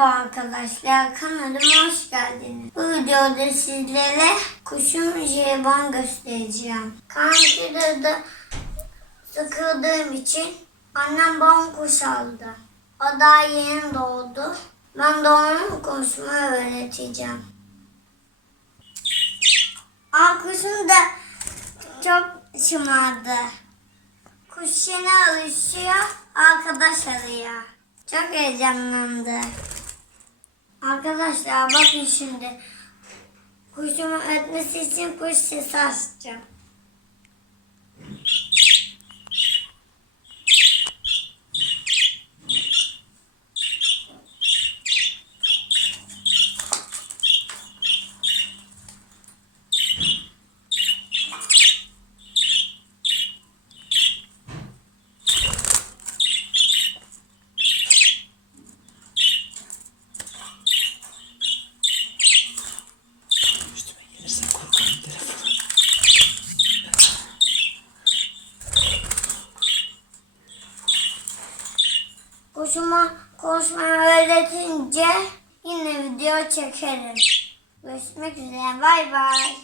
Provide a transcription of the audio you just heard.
Merhaba arkadaşlar, kanalıma hoş geldiniz. Bu videoda sizlere kuşum jelibon göstereceğim. Karantinada sıkıldığım için annem bana kuş aldı. O daha yeni doğdu. Ben de onun konuşmayı öğreteceğim. Aa kuşum da çok şımardı. Kuş yeni alışıyor, arkadaş arıyor. Çok heyecanlandı. Arkadaşlar bakın şimdi. Kuşumun ötmesi için kuş sesi açacağım. Kuşuma konuşmayı öğretince yine video çekerim. Görüşmek üzere. Bay bay.